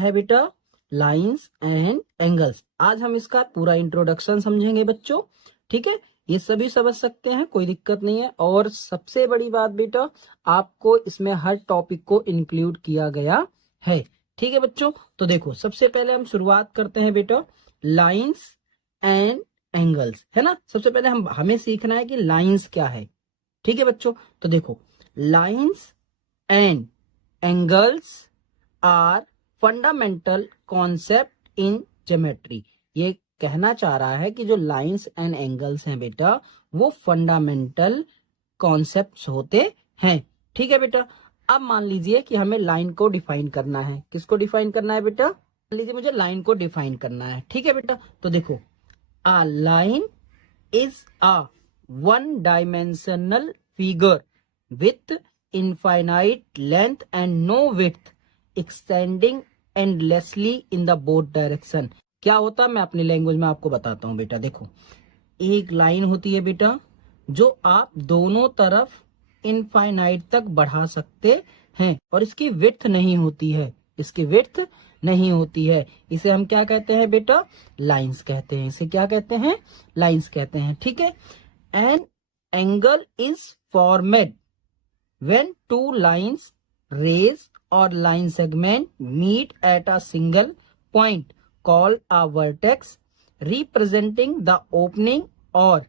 है बेटा? Lines and angles. आज हम इसका पूरा इंट्रोडक्शन समझेंगे बच्चों, ठीक है? ये सभी समझ सकते हैं, कोई दिक्कत नहीं है। और सबसे बड़ी बात बेटा, आपको इसमें हर टॉपिक को इंक्लूड किया गया है, ठीक है बच्चों? तो देखो, सबसे पहले हम शुरुआत करते हैं बेटा लाइंस एंड एंगल्स, है ना? सबसे पहले हमें सीखना है कि लाइंस क्या है, ठीक है बच्चों? तो देखो, lines and angles are fundamental concept in geometry. ये कहना चाह रहा है कि जो लाइंस एंड एंगल्स हैं बेटा, वो फंडामेंटल कॉन्सेप्ट्स होते हैं, ठीक है बेटा? अब मान लीजिए कि हमें लाइन को डिफाइन करना है। किसको डिफाइन करना है बेटा? मान लीजिए मुझे लाइन को डिफाइन करना है, ठीक है बेटा? तो देखो, a line is a one-dimensional figure with infinite length and no width extending endlessly in the both direction। क्या होता है, मैं अपनी लैंग्वेज में आपको बताता हूँ बेटा। देखो, एक लाइन होती है बेटा जो आप दोनों तरफ इनफाइनाइट तक बढ़ा सकते हैं, और इसकी विड्थ नहीं होती है, इसकी विड्थ नहीं होती है। इसे हम क्या कहते हैं बेटा? लाइंस कहते हैं। इसे क्या कहते हैं? लाइंस कहते हैं, ठीक है? An angle is formed when two lines rays और line segment meet at a single point called a vertex representing the opening और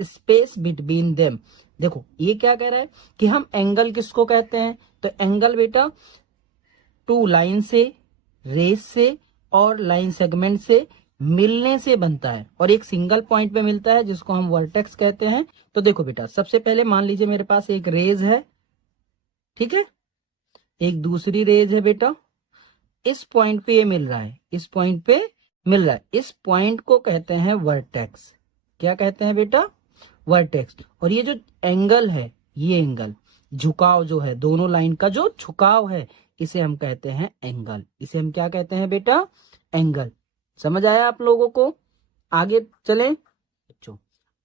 स्पेस बिटवीन देम। देखो, ये क्या कह रहा है कि हम एंगल किसको कहते हैं? तो एंगल बेटा टू लाइन से, रेस से और लाइन सेगमेंट से मिलने से बनता है, और एक सिंगल पॉइंट पे मिलता है जिसको हम वर्टेक्स कहते हैं। तो देखो बेटा, सबसे पहले मान लीजिए मेरे पास एक रेज है, ठीक है? एक दूसरी रेज है बेटा, इस पॉइंट पे ये मिल रहा है, इस पॉइंट पे मिल रहा है। इस पॉइंट को कहते हैं वर्टेक्स। क्या कहते हैं बेटा? वर्टेक्स। और ये जो एंगल है, ये एंगल, झुकाव जो है, दोनों लाइन का जो झुकाव है, इसे हम कहते हैं एंगल। इसे हम क्या कहते हैं बेटा? एंगल। समझ आया आप लोगों को? आगे चलें बच्चों।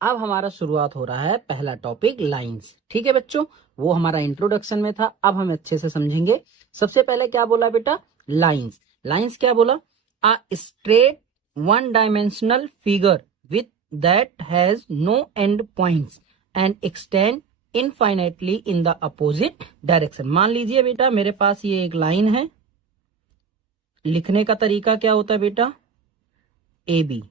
अब हमारा शुरुआत हो रहा है पहला टॉपिक लाइंस, ठीक है बच्चों? वो हमारा इंट्रोडक्शन में था, अब हम अच्छे से समझेंगे। सबसे पहले क्या बोला बेटा? लाइंस। लाइंस क्या बोला? A straight one dimensional figure with that has no end points and extend infinitely in the opposite direction। मान लीजिए बेटा मेरे पास ये एक लाइन है, लिखने का तरीका क्या होता है बेटा? A B.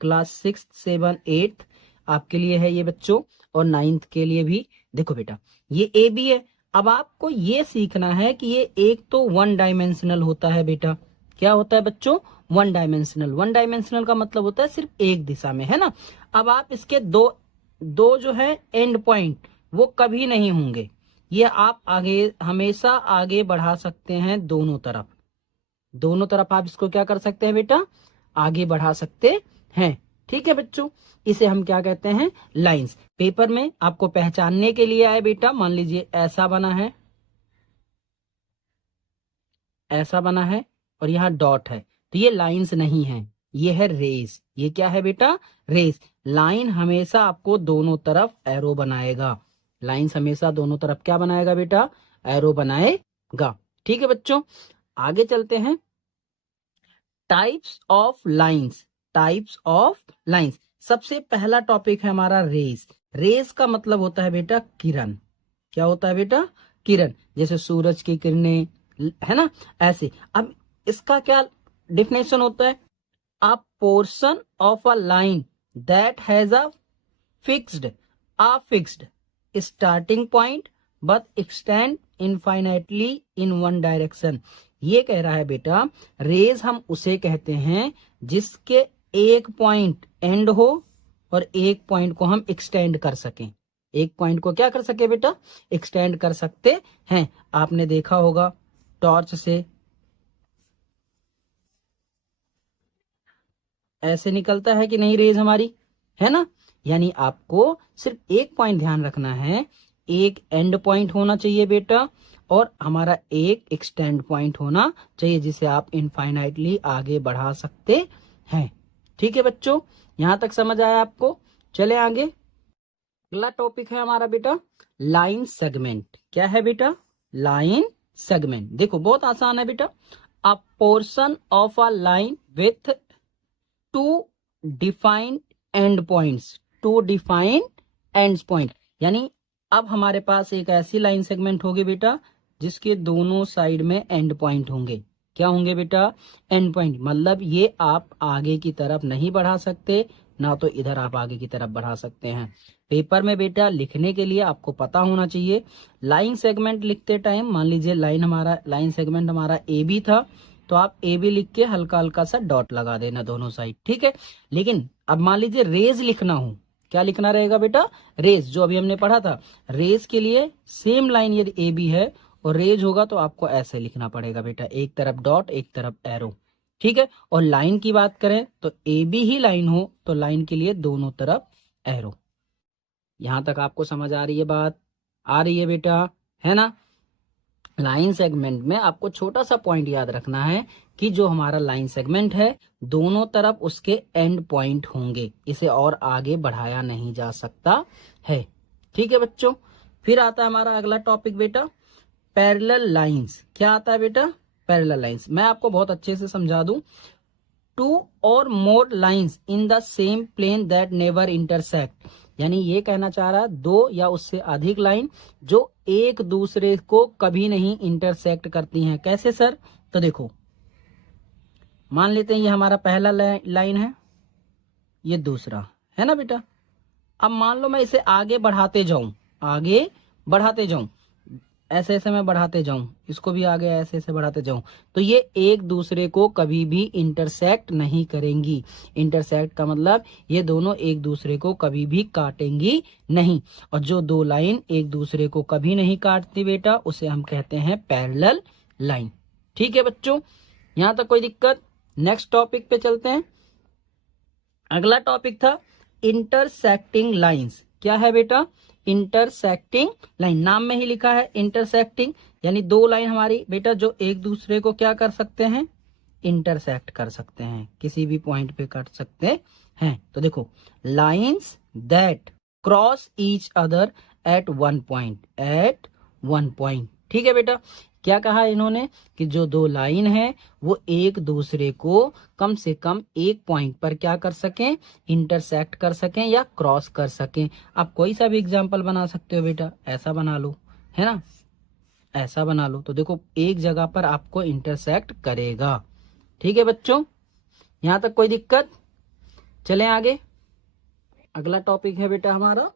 क्लास 6, 7, 8 आपके लिए है ये बच्चों, और 9th के लिए भी। देखो बेटा, ये ए बी है। अब आपको ये सीखना है कि ये एक तो वन डायमेंशनल होता है बेटा। क्या होता है बच्चों? One dimensional. वन डायमेंशनल का मतलब होता है सिर्फ एक दिशा में, है ना? अब आप इसके दो जो है एंड पॉइंट, वो कभी नहीं होंगे। ये आप आगे हमेशा आगे बढ़ा सकते हैं दोनों तरफ। दोनों तरफ आप इसको क्या कर सकते हैं बेटा? आगे बढ़ा सकते हैं, ठीक है बच्चों? इसे हम क्या कहते हैं? लाइंस। पेपर में आपको पहचानने के लिए आए बेटा, मान लीजिए ऐसा बना है, ऐसा बना है, और यहाँ डॉट है, तो ये लाइंस नहीं है, ये है रेस। ये क्या है बेटा? रेस। लाइन हमेशा आपको दोनों तरफ एरो बनाएगा। लाइंस हमेशा दोनों तरफ क्या बनाएगा बेटा? एरो बनाएगा, ठीक है बच्चों? आगे चलते हैं। Types of lines. Types of lines. सबसे पहला टॉपिक है हमारा रेस। रेस का मतलब होता है बेटा किरण। क्या होता है बेटा? किरण। जैसे सूरज की किरणें, है ना? ऐसे। अब इसका क्या डिफिनेशन होता है? अ portion of a line that has a fixed starting point but extend infinitely in one direction. ये कह रहा है बेटा, रेज हम उसे कहते हैं जिसके एक पॉइंट एंड हो और एक पॉइंट को हम एक्सटेंड कर सकें। एक पॉइंट को क्या कर सके बेटा? एक्सटेंड कर सकते हैं। आपने देखा होगा टॉर्च से ऐसे निकलता है कि नहीं रेज हमारी, है ना? यानी आपको सिर्फ एक पॉइंट ध्यान रखना है, एक एंड पॉइंट होना चाहिए बेटा, और हमारा एक एक्सटेंड पॉइंट होना चाहिए जिसे आप इनफाइनाइटली आगे बढ़ा सकते हैं, ठीक है बच्चों? यहां तक समझ आया आपको? चले आगे। अगला टॉपिक है हमारा बेटा लाइन सेगमेंट। क्या है बेटा? Line segment. देखो बहुत आसान है बेटा। A portion of a line with two defined end points, two defined end point, यानी अब हमारे पास एक ऐसी लाइन सेगमेंट होगी बेटा जिसके दोनों साइड में एंड पॉइंट होंगे। क्या होंगे बेटा? And point. मतलब ये आप आगे की तरफ नहीं बढ़ा सकते, ना तो इधर आप आगे की तरफ बढ़ा सकते हैं। पेपर में बेटा लिखने के लिए आपको पता होना चाहिए, लाइन सेगमेंट लिखते टाइम मान लीजिए लाइन सेगमेंट हमारा ए बी था, तो आप ए बी लिख के हल्का हल्का सा डॉट लगा देना दोनों साइड, ठीक है। लेकिन अब मान लीजिए रेज लिखना हो, क्या लिखना रहेगा बेटा? रेज, जो अभी हमने पढ़ा था। रेज के लिए सेम लाइन यदि ए बी है और रेज होगा तो आपको ऐसे लिखना पड़ेगा बेटा, एक तरफ डॉट एक तरफ एरो, ठीक है। और लाइन की बात करें तो ए बी ही लाइन हो तो लाइन के लिए दोनों तरफ एरो। यहां तक आपको समझ आ रही है बात? आ रही है बेटा, है ना। लाइन सेगमेंट में आपको छोटा सा पॉइंट याद रखना है कि जो हमारा लाइन सेगमेंट है दोनों तरफ उसके एंड पॉइंट होंगे, इसे और आगे बढ़ाया नहीं जा सकता है, ठीक है बच्चों। फिर आता है हमारा अगला टॉपिक बेटा, पैरेलल लाइंस। क्या आता है बेटा? Parallel lines. मैं आपको बहुत अच्छे से समझा दूं, टू और more lines in the same plane that never intersect, यानी ये कहना चाह रहा है दो या उससे अधिक लाइन जो एक दूसरे को कभी नहीं इंटरसेक्ट करती हैं। कैसे सर? तो देखो, मान लेते हैं ये हमारा पहला लाइन है, ये दूसरा है ना बेटा। अब मान लो मैं इसे आगे बढ़ाते जाऊं, आगे बढ़ाते जाऊं, ऐसे ऐसे मैं बढ़ाते जाऊं, इसको भी आगे ऐसे ऐसे बढ़ाते जाऊं, तो ये एक दूसरे को कभी भी इंटरसेक्ट नहीं करेंगी। इंटरसेक्ट का मतलब ये दोनों एक दूसरे को कभी भी काटेंगी नहीं। और जो दो लाइन एक दूसरे को कभी नहीं काटती बेटा उसे हम कहते हैं पैरेलल लाइन, ठीक है बच्चों। यहां तक कोई दिक्कत? नेक्स्ट टॉपिक पे चलते हैं। अगला टॉपिक था इंटरसेक्टिंग लाइंस। क्या है बेटा? इंटरसेक्टिंग लाइन, नाम में ही लिखा है इंटरसेक्टिंग, यानी दो लाइन हमारी बेटा जो एक दूसरे को क्या कर सकते हैं? इंटरसेक्ट कर सकते हैं, किसी भी पॉइंट पे कर सकते हैं। तो देखो, lines that cross each other at one point, at one point, ठीक है बेटा। क्या कहा इन्होंने कि जो दो लाइन है वो एक दूसरे को कम से कम एक पॉइंट पर क्या कर सकें? इंटरसेक्ट कर सकें या क्रॉस कर सकें। आप कोई सा भी एग्जांपल बना सकते हो बेटा, ऐसा बना लो, है ना, ऐसा बना लो, तो देखो एक जगह पर आपको इंटरसेक्ट करेगा, ठीक है बच्चों। यहां तक कोई दिक्कत? चलें आगे। अगला टॉपिक है बेटा हमारा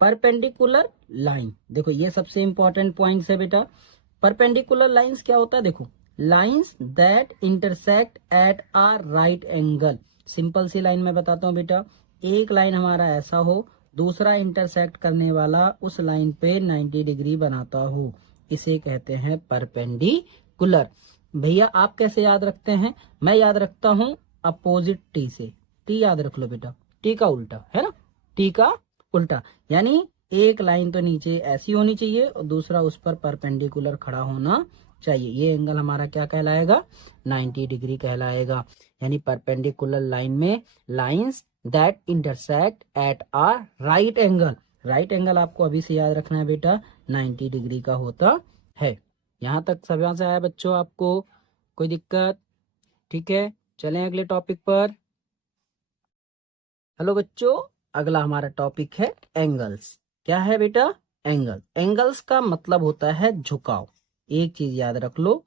परपेंडिकुलर लाइन। देखो ये सबसे इंपॉर्टेंट पॉइंट्स है बेटा। परपेंडिकुलर लाइंस क्या होता है? देखो, lines that intersect at a right angle. Simple सी लाइन में बताता हूँ बेटा, एक लाइन हमारा ऐसा हो, दूसरा इंटरसेक्ट करने वाला उस लाइन पे 90 डिग्री बनाता हो, इसे कहते हैं परपेंडिकुलर। भैया आप कैसे याद रखते हैं? मैं याद रखता हूँ अपोजिट टी से। टी याद रख लो बेटा, टी का उल्टा, है ना, टी का उल्टा, यानी एक लाइन तो नीचे ऐसी होनी चाहिए और दूसरा उस पर परपेंडिकुलर खड़ा होना चाहिए। ये एंगल हमारा क्या कहलाएगा? 90 डिग्री कहलाएगा। यानी परपेंडिकुलर लाइन में lines that intersect at a right angle, right angle आपको अभी से याद रखना है बेटा, 90 डिग्री का होता है। यहां तक समझ आया बच्चों आपको? कोई दिक्कत? ठीक है, चलें अगले टॉपिक पर। हेलो बच्चों, अगला हमारा टॉपिक है एंगल्स। क्या है बेटा? एंगल। एंगल्स का मतलब होता है झुकाव। एक चीज याद रख लो,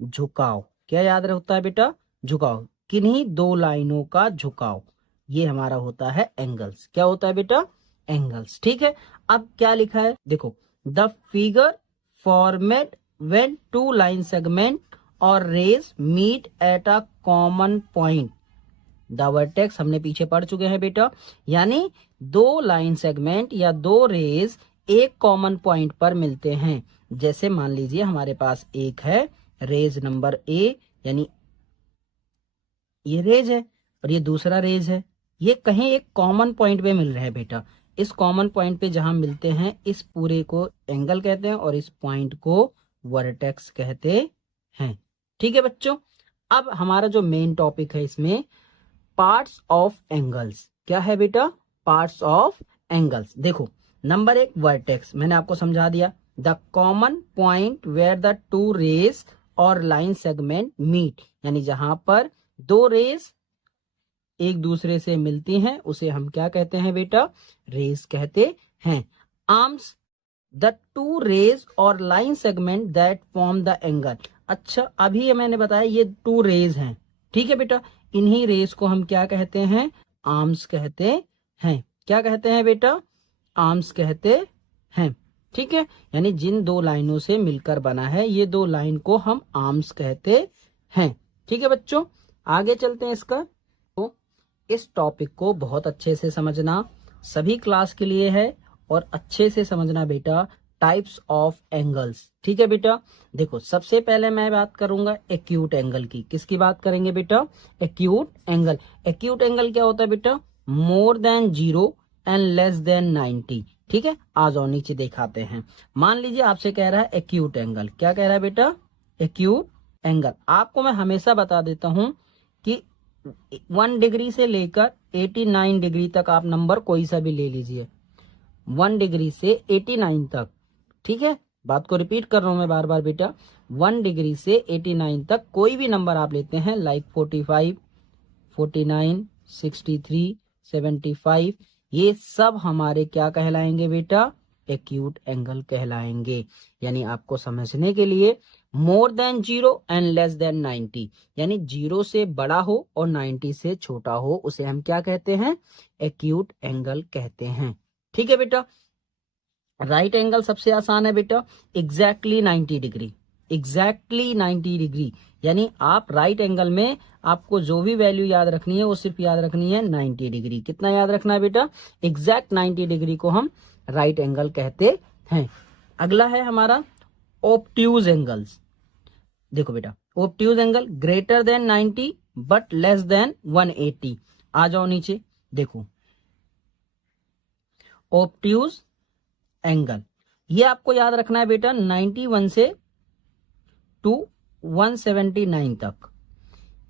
झुकाव। क्या याद होता है बेटा? झुकाव, किन्हीं दो लाइनों का झुकाव, ये हमारा होता है एंगल्स। क्या होता है बेटा? एंगल्स, ठीक है। अब क्या लिखा है देखो, the figure format when two line segment और rays meet at a common point. The vertex हमने पीछे पढ़ चुके हैं बेटा, यानी दो लाइन सेगमेंट या दो रेज एक कॉमन पॉइंट पर मिलते हैं। जैसे मान लीजिए हमारे पास एक है रेज नंबर ए, यानी ये रेज है और ये दूसरा रेज है, ये कहीं एक कॉमन पॉइंट पे मिल रहे हैं बेटा। इस कॉमन पॉइंट पे जहां मिलते हैं इस पूरे को एंगल कहते हैं और इस पॉइंट को वर्टेक्स कहते हैं, ठीक है बच्चों। अब हमारा जो मेन टॉपिक है इसमें पार्ट्स ऑफ एंगल्स। क्या है बेटा? Parts of angles. देखो, नंबर एक वर्टेक्स, मैंने आपको समझा दिया, the common point where the two rays और लाइन सेगमेंट मीट, यानी जहां पर दो रेज एक दूसरे से मिलती हैं उसे हम क्या कहते हैं बेटा, रेज कहते हैं। आर्म्स द टू रेज और line segment that form the angle. अच्छा, अभी ये मैंने बताया ये टू रेज हैं, ठीक है बेटा, इन्हीं रेज को हम क्या कहते हैं, आर्म्स कहते हैं। क्या कहते हैं बेटा, आर्म्स कहते हैं, ठीक है। यानी जिन दो लाइनों से मिलकर बना है ये दो लाइन को हम आर्म्स कहते हैं, ठीक है बच्चों। आगे चलते हैं इसका। तो इस टॉपिक को बहुत अच्छे से समझना सभी क्लास के लिए है, और अच्छे से समझना बेटा टाइप्स ऑफ एंगल्स, ठीक है बेटा। देखो सबसे पहले मैं बात करूंगा एक्यूट एंगल की। किसकी बात करेंगे बेटा, एक्यूट एंगल। एक्यूट एंगल क्या होता है बेटा, more than 0 and less than 90, ठीक है। आ जाओ नीचे दिखाते हैं। मान लीजिए आपसे कह रहा है एक्यूट एंगल, क्या कह रहा है बेटा, एक्यूट एंगल। आपको मैं हमेशा बता देता हूं कि 1 डिग्री से लेकर 89 डिग्री तक आप नंबर कोई सा भी ले लीजिए, 1 डिग्री से 89 तक, ठीक है। बात को रिपीट कर रहा हूं मैं बार बार बेटा, 1 डिग्री से 89 तक कोई भी नंबर आप लेते हैं, लाइक 45, 49, 63, 75, ये सब हमारे क्या कहलाएंगे बेटा, एक्यूट एंगल कहलाएंगे। यानी आपको समझने के लिए more than 0 and less than 90, यानी 0 से बड़ा हो और 90 से छोटा हो, उसे हम क्या कहते हैं, एक्यूट एंगल कहते हैं, ठीक है बेटा। राइट एंगल सबसे आसान है बेटा, एग्जैक्टली 90 डिग्री, एग्जैक्टली 90 डिग्री। यानी आप राइट एंगल में आपको जो भी वैल्यू याद रखनी है वो सिर्फ याद रखनी है 90 डिग्री। कितना याद रखना है बेटा, एग्जैक्ट 90 डिग्री को हम राइट एंगल कहते हैं। अगला है हमारा ऑब्ट्यूज एंगल्स। देखो बेटा, obtuse angle greater than 90 but less than 180। आ जाओ नीचे देखो, ऑब्ट्यूज एंगल ये आपको याद रखना है बेटा 91 से टू 179 तक।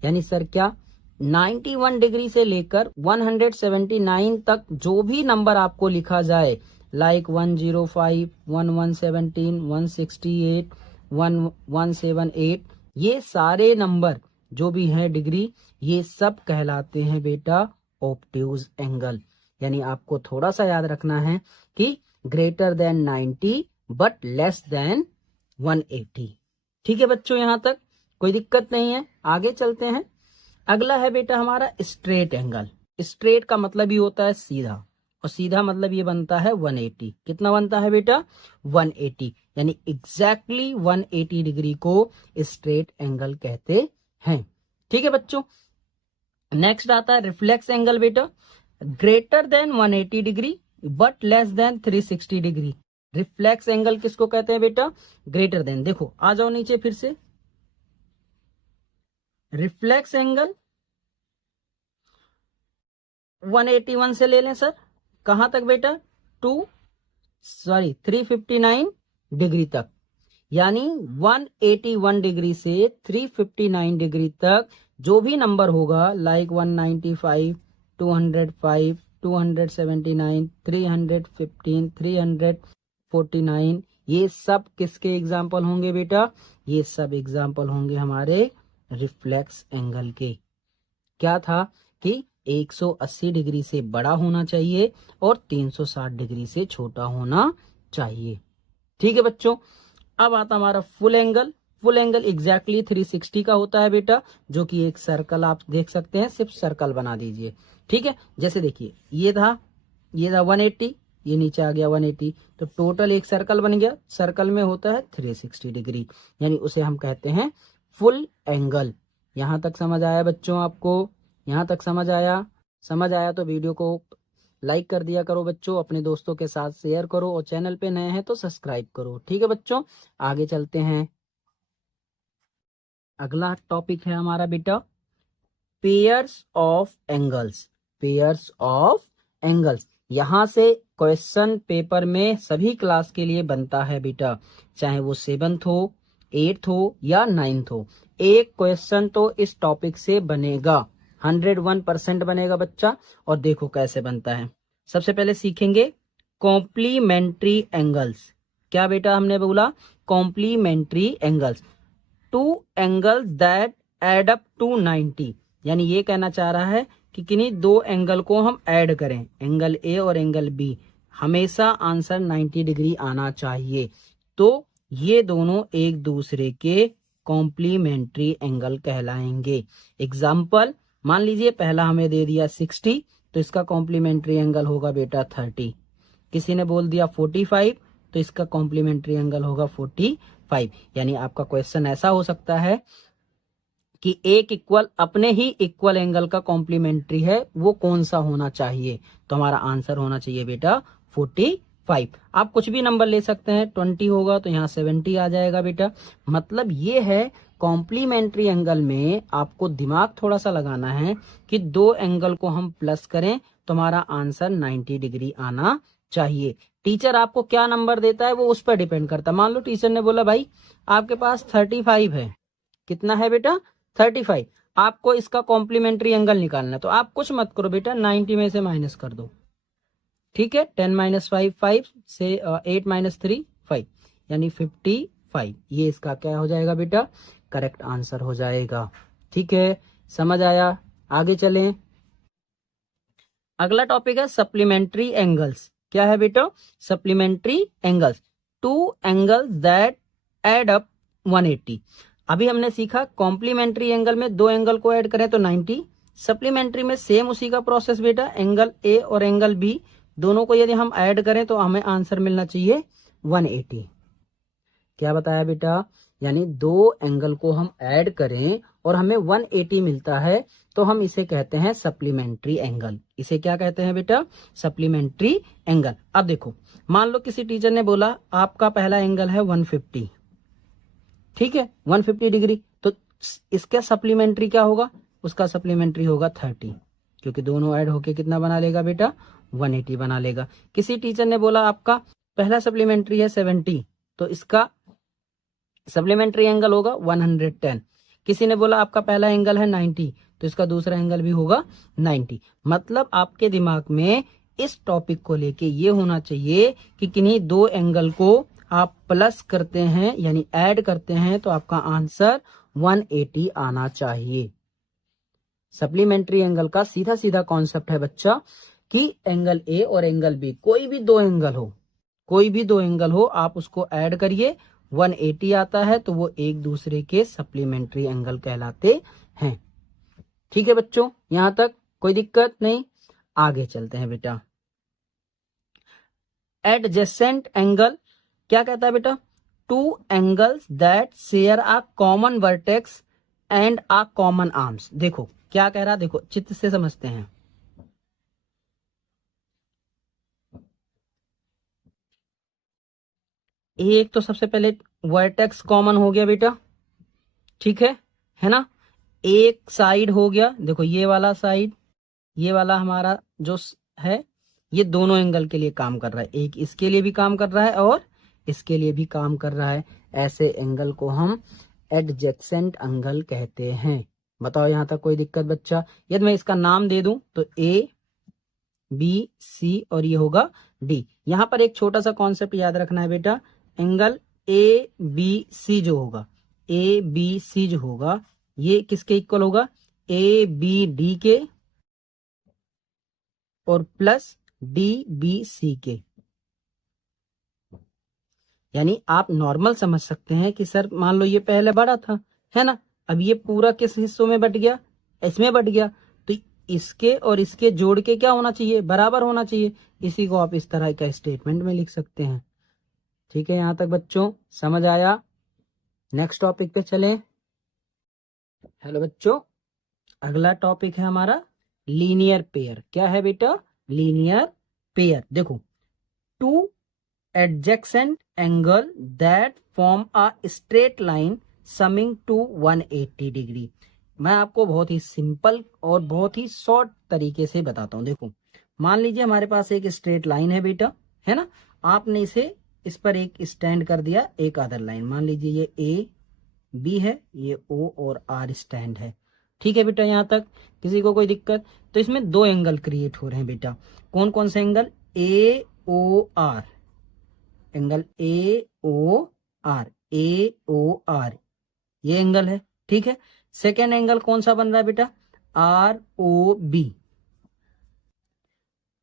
यानी सर क्या, 91 डिग्री से लेकर 179 तक जो भी नंबर आपको लिखा जाए, लाइक 105, 1117, 168, 1178, ये सारे नंबर जो भी हैं डिग्री, ये सब कहलाते हैं बेटा ऑब्ट्यूज एंगल। यानी आपको थोड़ा सा याद रखना है कि greater than 90 but less than 180, ठीक है बच्चों, यहां तक कोई दिक्कत नहीं है। आगे चलते हैं। अगला है बेटा हमारा स्ट्रेट एंगल। स्ट्रेट का मतलब ही होता है सीधा, और सीधा मतलब ये बनता है 180। कितना बनता है बेटा, 180, यानी एग्जैक्टली 180 डिग्री को स्ट्रेट एंगल कहते हैं, ठीक है बच्चों। नेक्स्ट आता है रिफ्लेक्स एंगल बेटा, greater than 180 degree but less than 360 degree. Reflex angle किसको कहते हैं बेटा, ग्रेटर देन। देखो आ जाओ नीचे फिर से, रिफ्लेक्स एंगल 181 से ले लें सर, कहां तक बेटा, 359 डिग्री तक। यानी 181 डिग्री से 359 डिग्री तक जो भी नंबर होगा, लाइक 195, 205, 279, 315, 349, ये सब किसके एग्जाम्पल होंगे बेटा, ये सब एग्जाम्पल होंगे हमारे रिफ्लेक्स एंगल के। क्या था कि 180 डिग्री से बड़ा होना चाहिए और 360 डिग्री से छोटा होना चाहिए, ठीक है बच्चों। अब आता हमारा full angle. Full angle exactly 360 का होता है बेटा, जो कि एक सर्कल आप देख सकते हैं, सिर्फ सर्कल बना दीजिए, ठीक है। जैसे देखिए ये था 180, ये नीचे आ गया 180, तो टोटल एक सर्कल बन गया। सर्कल में होता है 360 डिग्री, यानी उसे हम कहते हैं फुल एंगल। यहां तक समझ आया बच्चों आपको, यहां तक समझ आया? समझ आया तो वीडियो को लाइक कर दिया करो बच्चों, अपने दोस्तों के साथ शेयर करो, और चैनल पे नए हैं तो सब्सक्राइब करो, ठीक है बच्चों। आगे चलते हैं। अगला टॉपिक है हमारा बेटा pairs of angles. Pairs of angles, यहां से क्वेश्चन पेपर में सभी क्लास के लिए बनता है बेटा, चाहे वो 7th हो, 8th हो या 9th हो, एक क्वेश्चन तो इस टॉपिक से बनेगा, 101% बनेगा बच्चा। और देखो कैसे बनता है। सबसे पहले सीखेंगे कॉम्प्लीमेंट्री एंगल्स। क्या बेटा हमने बोला, complementary angles. Two angles that add up to 90, यानी ये कहना चाह रहा है कि किन्हीं दो एंगल को हम ऐड करें, एंगल ए और एंगल बी, हमेशा आंसर 90 डिग्री आना चाहिए। तो ये दोनों एक दूसरे के कॉम्प्लीमेंट्री एंगल कहलाएंगे। एग्जाम्पल, मान लीजिए पहला हमें दे दिया 60, तो इसका कॉम्प्लीमेंट्री एंगल होगा बेटा 30। किसी ने बोल दिया 45, तो इसका कॉम्प्लीमेंट्री एंगल होगा 45। यानी आपका क्वेश्चन ऐसा हो सकता है कि एक इक्वल अपने ही इक्वल एंगल का कॉम्प्लीमेंट्री है, वो कौन सा होना चाहिए? तो हमारा आंसर होना चाहिए बेटा 45। आप कुछ भी नंबर ले सकते हैं, 20 होगा तो यहाँ 70 आ जाएगा बेटा। मतलब ये है, कॉम्प्लीमेंट्री एंगल में आपको दिमाग थोड़ा सा लगाना है कि दो एंगल को हम प्लस करें तो हमारा आंसर 90 डिग्री आना चाहिए। टीचर आपको क्या नंबर देता है वो उस पर डिपेंड करता है। मान लो टीचर ने बोला भाई आपके पास 35 है, कितना है बेटा 35, आपको इसका कॉम्प्लीमेंट्री एंगल निकालना है, तो आप कुछ मत करो बेटा, 90 में से माइनस कर दो। ठीक है, 10 माइनस 5 5 से 8 माइनस 3 5, यानी 55। ये इसका क्या हो जाएगा बेटा, करेक्ट आंसर हो जाएगा। ठीक है, समझ आया? आगे चलें। अगला टॉपिक है सप्लीमेंट्री एंगल्स। क्या है बेटा, supplementary angles, two angles that add up 180। अभी हमने सीखा कॉम्प्लीमेंट्री एंगल में दो एंगल को ऐड करें तो 90, सप्लीमेंट्री में सेम उसी का प्रोसेस बेटा, एंगल ए और एंगल बी दोनों को यदि हम ऐड करें तो हमें आंसर मिलना चाहिए 180। क्या बताया बेटा, यानी दो एंगल को हम ऐड करें और हमें 180 मिलता है तो हम इसे कहते हैं सप्लीमेंट्री एंगल। इसे क्या कहते हैं बेटा, सप्लीमेंट्री एंगल। अब देखो, मान लो किसी टीचर ने बोला आपका पहला एंगल है 150, ठीक है 150 डिग्री, तो इसका सप्लीमेंट्री क्या होगा, उसका सप्लीमेंट्री होगा 30, क्योंकि दोनों ऐड होके कितना बना लेगा बेटा 180 बना लेगा। किसी टीचर ने बोला आपका पहला सप्लीमेंट्री है 70, तो इसका सप्लीमेंट्री एंगल होगा 110। किसी ने बोला आपका पहला एंगल है 90, तो इसका दूसरा एंगल भी होगा 90। मतलब आपके दिमाग में इस टॉपिक को लेके ये होना चाहिए कि किन्हीं दो एंगल को आप प्लस करते हैं यानी ऐड करते हैं तो आपका आंसर 180 आना चाहिए। सप्लीमेंट्री एंगल का सीधा सीधा कॉन्सेप्ट है बच्चा कि एंगल ए और एंगल बी, कोई भी दो एंगल हो आप उसको ऐड करिए, 180 आता है तो वो एक दूसरे के सप्लीमेंट्री एंगल कहलाते हैं। ठीक है बच्चों, यहां तक कोई दिक्कत नहीं? आगे चलते हैं बेटा। एडजेसेंट एंगल क्या कहता है बेटा, to angles that share a common vertex and a common arms. देखो क्या कह रहा है, देखो चित्र से समझते हैं। एक तो सबसे पहले वर्टेक्स कॉमन हो गया बेटा, ठीक है ना। एक साइड हो गया, देखो ये वाला साइड, ये वाला हमारा जो है ये दोनों एंगल के लिए काम कर रहा है, एक इसके लिए भी काम कर रहा है और इसके लिए भी काम कर रहा है। ऐसे एंगल को हम एडजेसेंट एंगल कहते हैं। बताओ यहां तक कोई दिक्कत बच्चा? यदि मैं इसका नाम दे दूं तो ए बी सी और ये होगा डी। यहां पर एक छोटा सा कॉन्सेप्ट याद रखना है बेटा, एंगल ए बी सी जो होगा, ए बी सी जो होगा ये किसके इक्वल होगा, ए बी डी के और प्लस डी बी सी के। यानी आप नॉर्मल समझ सकते हैं कि सर मान लो ये पहले बड़ा था, है ना, अब ये पूरा किस हिस्सों में बट गया, इसमें बट गया, तो इसके और इसके जोड़ के क्या होना चाहिए, बराबर होना चाहिए। इसी को आप इस तरह का स्टेटमेंट में लिख सकते हैं। ठीक है, यहां तक बच्चों समझ आया? नेक्स्ट टॉपिक पे चलें। हेलो बच्चों, अगला टॉपिक है हमारा लीनियर पेयर। क्या है बेटा, लीनियर पेयर। देखो, to adjacent angle that form a straight line summing to 180 degree. मैं आपको बहुत ही सिंपल और बहुत ही शॉर्ट तरीके से बताता हूं। देखो, मान लीजिए हमारे पास एक स्ट्रेट लाइन है बेटा, है ना, आपने इसे इस पर एक स्टैंड कर दिया, एक अदर लाइन, मान लीजिए ये ए बी है, ये ओ और आर स्टैंड है। ठीक है बेटा, यहां तक किसी को कोई दिक्कत? तो इसमें दो एंगल क्रिएट हो रहे हैं बेटा, कौन कौन से angle, A O R, angle A O R, A O R, ये एंगल है, ठीक है। सेकेंड एंगल कौन सा बन रहा है बेटा, R O B,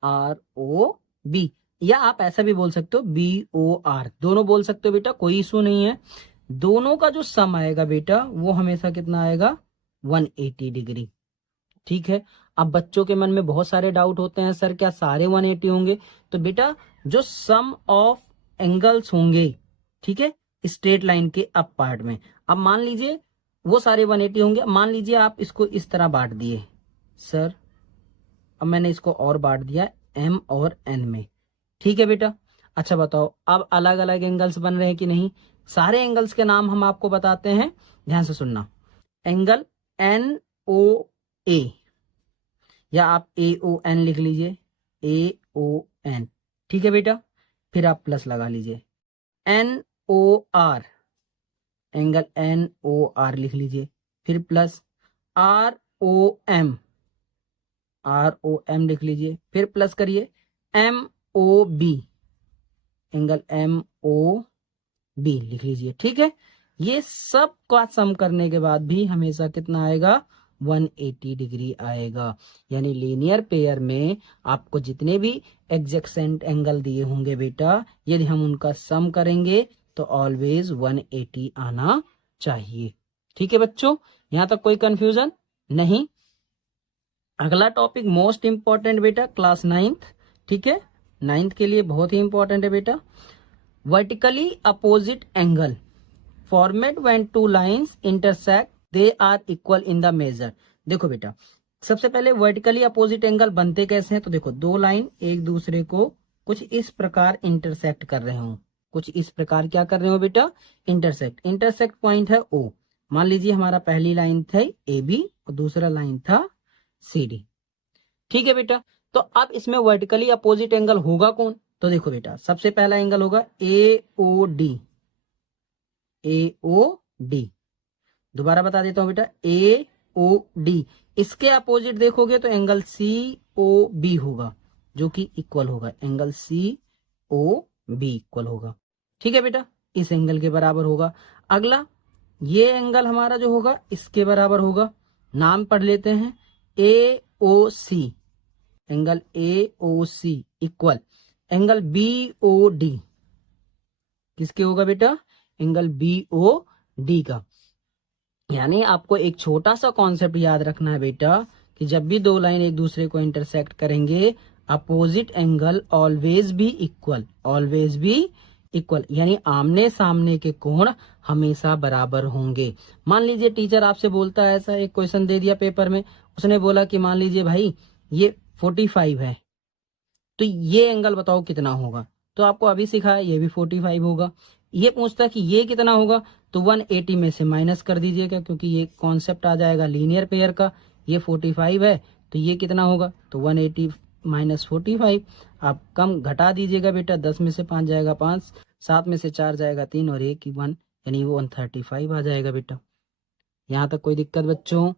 R O B, या आप ऐसा भी बोल सकते हो बी ओ आर, दोनों बोल सकते हो बेटा, कोई इशू नहीं है। दोनों का जो सम आएगा बेटा वो हमेशा कितना आएगा, 180 डिग्री, ठीक है। अब बच्चों के मन में बहुत सारे डाउट होते हैं, सर क्या सारे 180 होंगे, तो बेटा जो सम ऑफ एंगल्स होंगे, ठीक है, स्ट्रेट लाइन के अप पार्ट में, अब मान लीजिए वो सारे 180 होंगे। मान लीजिए आप इसको इस तरह बांट दिए सर, अब मैंने इसको और बांट दिया एम और एन में, ठीक है बेटा। अच्छा बताओ अब अलग अलग एंगल्स बन रहे हैं कि नहीं, सारे एंगल्स के नाम हम आपको बताते हैं, ध्यान से सुनना। एंगल एन ओ ए, या आप ए ओ एन लिख लीजिए, ए ओ एन, ठीक है बेटा, फिर आप प्लस लगा लीजिए। N O R, angle N O R लिख लीजिए, फिर plus R O M, R O M लिख लीजिए, फिर प्लस करिए। M O B, angle M O B लिख लीजिए, ठीक है। ये सब का सम करने के बाद भी हमेशा कितना आएगा, 180 डिग्री आएगा। यानी लीनियर पेयर में आपको जितने भी एडजेसेंट एंगल दिए होंगे बेटा, यदि हम उनका सम करेंगे तो ऑलवेज 180 आना चाहिए, ठीक है बच्चों। यहां तक कोई कंफ्यूजन नहीं। अगला टॉपिक मोस्ट इंपॉर्टेंट बेटा, क्लास 9th, ठीक है, 9th के लिए बहुत ही इंपॉर्टेंट है बेटा। Vertically opposite angle formed when two lines intersect they are equal in the measure. देखो बेटा सबसे पहले वर्टिकली अपोजिट एंगल बनते कैसे हैं, तो देखो दो लाइन एक दूसरे को कुछ इस प्रकार इंटरसेक्ट कर रहे हो, कुछ इस प्रकार क्या कर रहे हो बेटा, इंटरसेक्ट। इंटरसेक्ट पॉइंट है ओ, मान लीजिए हमारा पहली लाइन थी ए बी और दूसरा लाइन था सी डी, ठीक है बेटा। तो अब इसमें वर्टिकली अपोजिट एंगल होगा कौन, तो देखो बेटा सबसे पहला एंगल होगा ए ओ डी, ए ओ डी, दोबारा बता देता हूं बेटा, ए ओ डी। इसके अपोजिट देखोगे तो एंगल सी ओ बी होगा, जो कि इक्वल होगा, angle C O B equal होगा, ठीक है बेटा, इस एंगल के बराबर होगा। अगला ये एंगल हमारा जो होगा इसके बराबर होगा, नाम पढ़ लेते हैं, A O C, angle A O C equal angle B O D, किसके होगा बेटा, एंगल बी ओ डी का। यानी आपको एक छोटा सा कॉन्सेप्ट याद रखना है बेटा कि जब भी दो लाइन एक दूसरे को इंटरसेक्ट करेंगे अपोजिट एंगल ऑलवेज भी इक्वल, ऑलवेज भी इक्वल, यानी आमने सामने के कोण हमेशा बराबर होंगे। मान लीजिए टीचर आपसे बोलता है, ऐसा एक क्वेश्चन दे दिया पेपर में, उसने बोला कि मान लीजिए भाई ये 45 है, तो ये एंगल बताओ कितना होगा, तो आपको अभी सिखाया ये भी 45 होगा। ये पूछता कि ये कितना होगा, तो 180 में से माइनस कर दीजिएगा, क्योंकि ये कॉन्सेप्ट आ जाएगा लीनियर पेयर का। ये 45 है तो ये कितना होगा, तो 180 माइनस 45, आप कम घटा दीजिएगा बेटा, 10 में से 5 जाएगा 5, 7 में से 4 जाएगा 3 और 1 1, यानी वो 135 आ जाएगा बेटा। यहाँ तक कोई दिक्कत बच्चों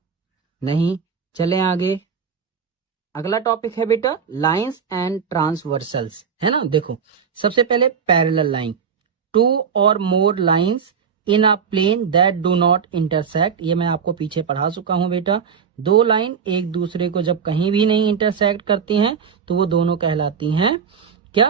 नहीं, चलें आगे। अगला टॉपिक है बेटा लाइंस एंड ट्रांसवर्सल्स, है ना। देखो सबसे पहले पैरेलल लाइन, टू और more lines in a plane that do not intersect, ये मैं आपको पीछे पढ़ा चुका हूं बेटा। दो लाइन एक दूसरे को जब कहीं भी नहीं इंटरसेक्ट करती हैं तो वो दोनों कहलाती हैं क्या,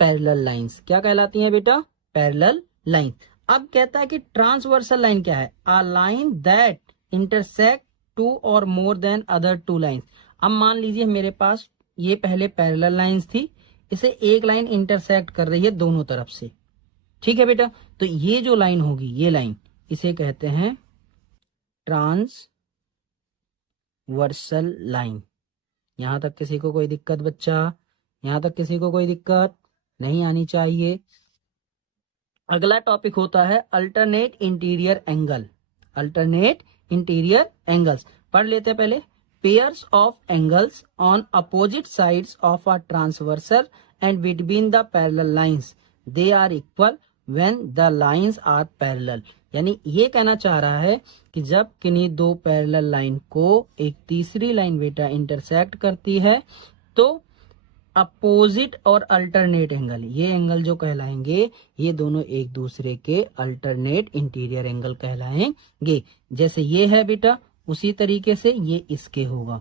पैरेलल लाइंस। क्या कहलाती हैं बेटा, पैरेलल लाइन। अब कहता है कि ट्रांसवर्सल लाइन क्या है, a line that intersect two और more than other two lines. अब मान लीजिए मेरे पास ये पहले पैरेलल लाइंस थी, इसे एक लाइन इंटरसेक्ट कर रही है दोनों तरफ से, ठीक है बेटा। तो ये जो लाइन होगी, ये लाइन, इसे कहते हैं ट्रांसवर्सल लाइन। यहां तक किसी को कोई दिक्कत बच्चा, यहां तक किसी को कोई दिक्कत नहीं आनी चाहिए। अगला टॉपिक होता है alternate interior angle, alternate interior angles पढ़ लेते हैं पहले। Pairs of angles on opposite sides of a transversal and between the parallel lines, they are equal when the lines are parallel. यानी ये कहना चाह रहा है कि जब किन्हीं दो पैरेलल लाइन को एक तीसरी लाइन बेटा इंटरसेक्ट करती है तो अपोजिट और अल्टरनेट एंगल, ये एंगल जो कहलाएंगे ये दोनों एक दूसरे के अल्टरनेट इंटीरियर एंगल कहलाएंगे। जैसे ये है बेटा, उसी तरीके से ये इसके होगा।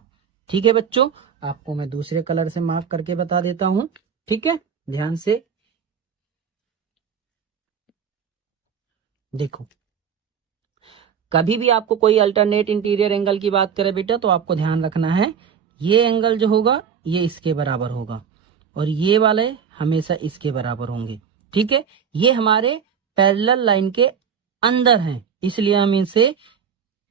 ठीक है बच्चों, आपको मैं दूसरे कलर से मार्क करके बता देता हूं। ठीक है, ध्यान से देखो। कभी भी आपको कोई अल्टरनेट इंटीरियर एंगल की बात करे बेटा, तो आपको ध्यान रखना है ये एंगल जो होगा ये इसके बराबर होगा और ये वाले हमेशा इसके बराबर होंगे। ठीक है, ये हमारे पैरेलल लाइन के अंदर हैं, इसलिए हम इनसे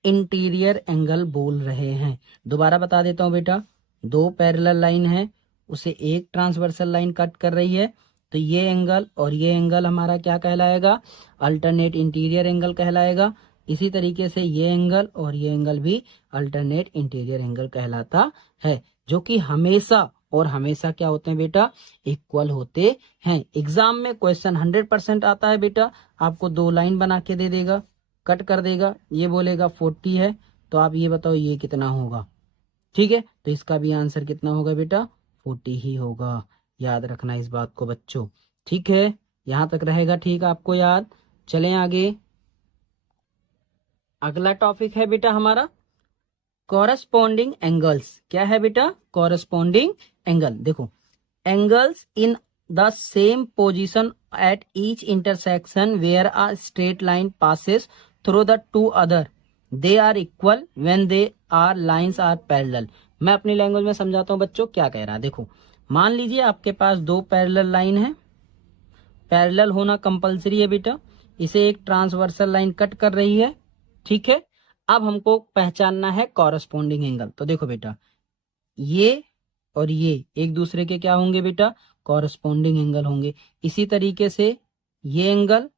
इंटीरियर एंगल बोल रहे हैं। दोबारा बता देता हूं बेटा, दो पैरेलल लाइन है, उसे एक ट्रांसवर्सल लाइन कट कर रही है, तो ये एंगल और ये एंगल हमारा क्या कहलाएगा? अल्टरनेट इंटीरियर एंगल कहलाएगा। इसी तरीके से ये एंगल और ये एंगल भी अल्टरनेट इंटीरियर एंगल कहलाता है, जो कि हमेशा और हमेशा क्या होते हैं बेटा? इक्वल होते हैं। एग्जाम में क्वेश्चन 100% आता है बेटा, आपको दो लाइन बना के दे देगा, कट कर देगा, ये बोलेगा 40 है, तो आप ये बताओ ये कितना होगा? ठीक है, तो इसका भी आंसर कितना होगा बेटा? 40 ही होगा। याद रखना इस बात को बच्चों। ठीक है, यहां तक रहेगा ठीक आपको याद। चलें आगे। अगला टॉपिक है बेटा हमारा कॉरस्पॉन्डिंग एंगल्स। क्या है बेटा? Corresponding angle. देखो, angles in the same position at each intersection where a straight line passes through the two other, they are equal when they are lines are parallel. मैं अपनी language में समझाता हूँ बच्चों क्या कह रहा है। देखो, मान लीजिए आपके पास दो पैरेलल लाइन है, पैरेलल होना कंपलसरी है बेटा, इसे एक ट्रांसवर्सल लाइन कट कर रही है। ठीक है, अब हमको पहचानना है कॉरस्पॉन्डिंग एंगल। तो देखो बेटा, ये और ये एक दूसरे के क्या होंगे बेटा? कॉरस्पॉन्डिंग एंगल होंगे। इसी तरीके से ये एंगल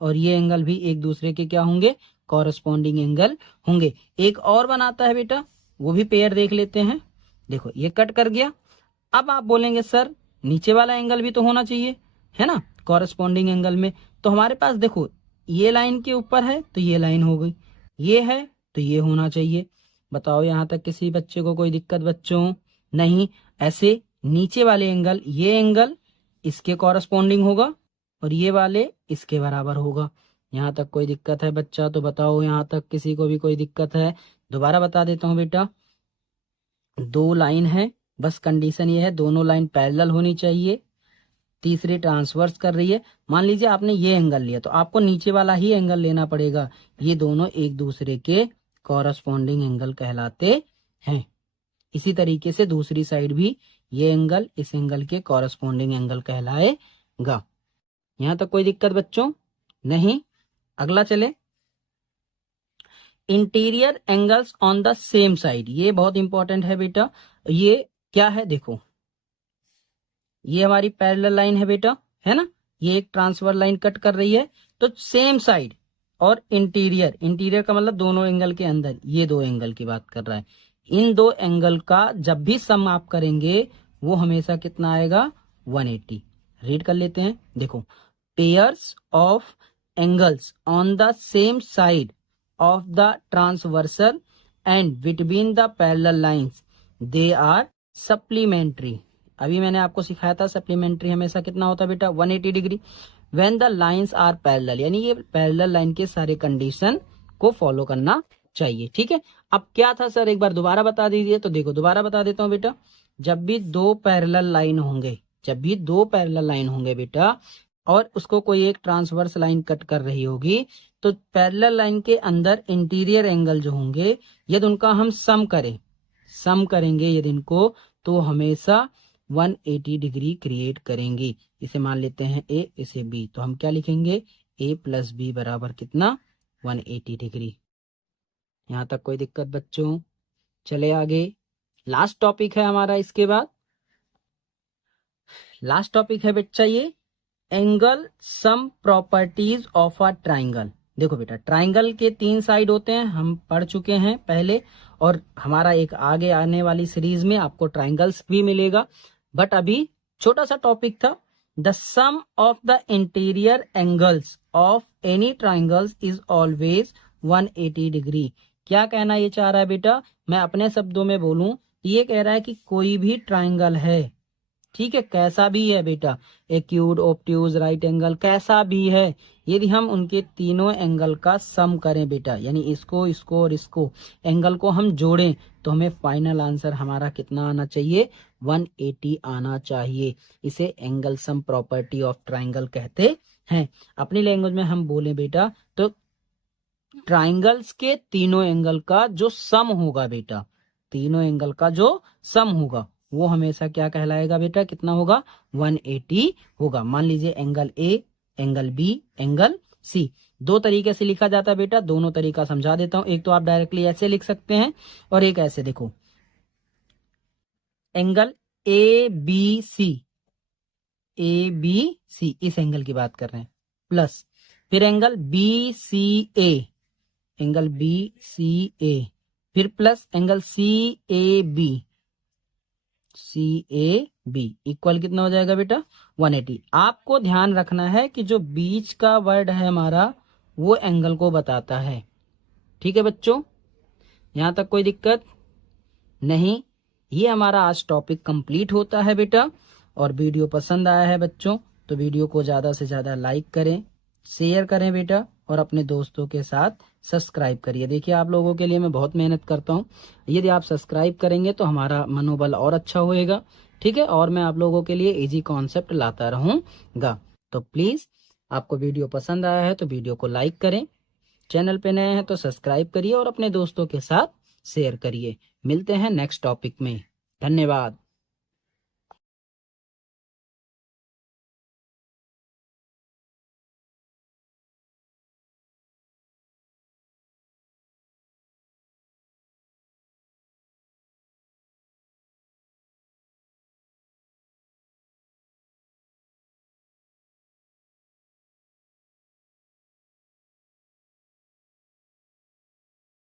और ये एंगल भी एक दूसरे के क्या होंगे? कॉरस्पॉन्डिंग एंगल होंगे। एक और बनाता है बेटा, वो भी पेयर देख लेते हैं। देखो, ये कट कर गया। अब आप बोलेंगे सर नीचे वाला एंगल भी तो होना चाहिए, है ना, कॉरस्पॉन्डिंग एंगल में। तो हमारे पास देखो, ये लाइन के ऊपर है तो ये लाइन हो गई, ये है तो ये होना चाहिए। बताओ यहां तक किसी बच्चे को कोई दिक्कत बच्चों? नहीं। ऐसे नीचे वाले एंगल, ये एंगल इसके कॉरस्पॉन्डिंग होगा और ये वाले इसके बराबर होगा। यहाँ तक कोई दिक्कत है बच्चा? तो बताओ यहाँ तक किसी को भी कोई दिक्कत है? दोबारा बता देता हूँ बेटा, दो लाइन है, बस कंडीशन ये है दोनों लाइन पैरेलल होनी चाहिए, तीसरी ट्रांसवर्स कर रही है। मान लीजिए आपने ये एंगल लिया तो आपको नीचे वाला ही एंगल लेना पड़ेगा। ये दोनों एक दूसरे के कॉरस्पॉन्डिंग एंगल कहलाते हैं। इसी तरीके से दूसरी साइड भी ये एंगल इस एंगल के कॉरस्पॉन्डिंग एंगल कहलाएगा। यहां तक कोई दिक्कत बच्चों? नहीं। अगला चले, interior angles on the same side. ये बहुत इंपॉर्टेंट है बेटा। ये क्या है? देखो, ये हमारी पैरेलल लाइन है बेटा, है ना, ये एक ट्रांसफर लाइन कट कर रही है, तो सेम साइड और इंटीरियर, इंटीरियर का मतलब दोनों एंगल के अंदर, ये दो एंगल की बात कर रहा है। इन दो एंगल का जब भी सम आप करेंगे वो हमेशा कितना आएगा? 180। रीड कर लेते हैं। देखो, pairs of angles on the same side of the transversal and between the parallel lines, they are supplementary. अभी मैंने आपको सिखाया था सप्लीमेंट्री हमेशा कितना होता है बेटा? 180 degree. When the lines are parallel, यानी ये पैरेलल लाइन के सारे कंडीशन को फॉलो करना चाहिए। ठीक है, अब क्या था सर एक बार दोबारा बता दीजिए। तो देखो, दोबारा बता देता हूँ बेटा, जब भी दो पैरेलल लाइन होंगे, जब भी दो पैरेलल लाइन होंगे बेटा और उसको कोई एक ट्रांसवर्स लाइन कट कर रही होगी, तो पैरेलल लाइन के अंदर इंटीरियर एंगल जो होंगे यदि उनका हम सम करेंगे यदि इनको, तो हमेशा 180 डिग्री क्रिएट करेंगे। इसे मान लेते हैं ए, इसे बी, तो हम क्या लिखेंगे? ए प्लस बी बराबर कितना? 180 डिग्री। यहां तक कोई दिक्कत बच्चों? चले आगे, लास्ट टॉपिक है हमारा। इसके बाद लास्ट टॉपिक है बच्चा ये angle sum properties of a triangle. देखो बेटा, ट्राइंगल के 3 साइड होते हैं, हम पढ़ चुके हैं पहले, और हमारा एक आगे आने वाली सीरीज में आपको ट्राइंगल्स भी मिलेगा। बट अभी छोटा सा टॉपिक था, the sum of the interior angles of any triangles is always 180 degree. क्या कहना ये चाह रहा है बेटा? मैं अपने शब्दों में बोलूं, ये कह रहा है कि कोई भी ट्राइंगल है, ठीक है, कैसा भी है बेटा, एक्यूट, ऑब्ट्यूज, राइट एंगल, कैसा भी है, यदि हम उनके तीनों एंगल का सम करें बेटा, यानी इसको इसको और इसको एंगल को हम जोड़ें, तो हमें फाइनल आंसर हमारा कितना आना चाहिए, 180 आना चाहिए। इसे angle sum property of triangle कहते हैं। अपनी लैंग्वेज में हम बोले बेटा तो ट्राइंगल्स के तीनों एंगल का जो सम होगा बेटा, तीनों एंगल का जो सम होगा वो हमेशा क्या कहलाएगा बेटा, कितना होगा, 180 होगा। मान लीजिए angle A, angle B, angle C, दो तरीके से लिखा जाता है बेटा, दोनों तरीका समझा देता हूं। एक तो आप डायरेक्टली ऐसे लिख सकते हैं और एक ऐसे, देखो angle A B C, A B C, इस एंगल की बात कर रहे हैं, प्लस फिर angle B C A, angle B C A, फिर plus angle C A B, C A B, equal कितना हो जाएगा बेटा, 180। आपको ध्यान रखना है कि जो बीच का वर्ड है हमारा वो एंगल को बताता है। ठीक है बच्चों, यहां तक कोई दिक्कत नहीं। ये हमारा आज टॉपिक कंप्लीट होता है बेटा। और वीडियो पसंद आया है बच्चों तो वीडियो को ज्यादा से ज्यादा लाइक करें, शेयर करें बेटा, और अपने दोस्तों के साथ सब्सक्राइब करिए। देखिए आप लोगों के लिए मैं बहुत मेहनत करता हूँ, यदि आप सब्सक्राइब करेंगे तो हमारा मनोबल और अच्छा होएगा। ठीक है, और मैं आप लोगों के लिए इजी कॉन्सेप्ट लाता रहूंगा। तो प्लीज, आपको वीडियो पसंद आया है तो वीडियो को लाइक करें, चैनल पे नए हैं तो सब्सक्राइब करिए और अपने दोस्तों के साथ शेयर करिए। मिलते हैं नेक्स्ट टॉपिक में। धन्यवाद।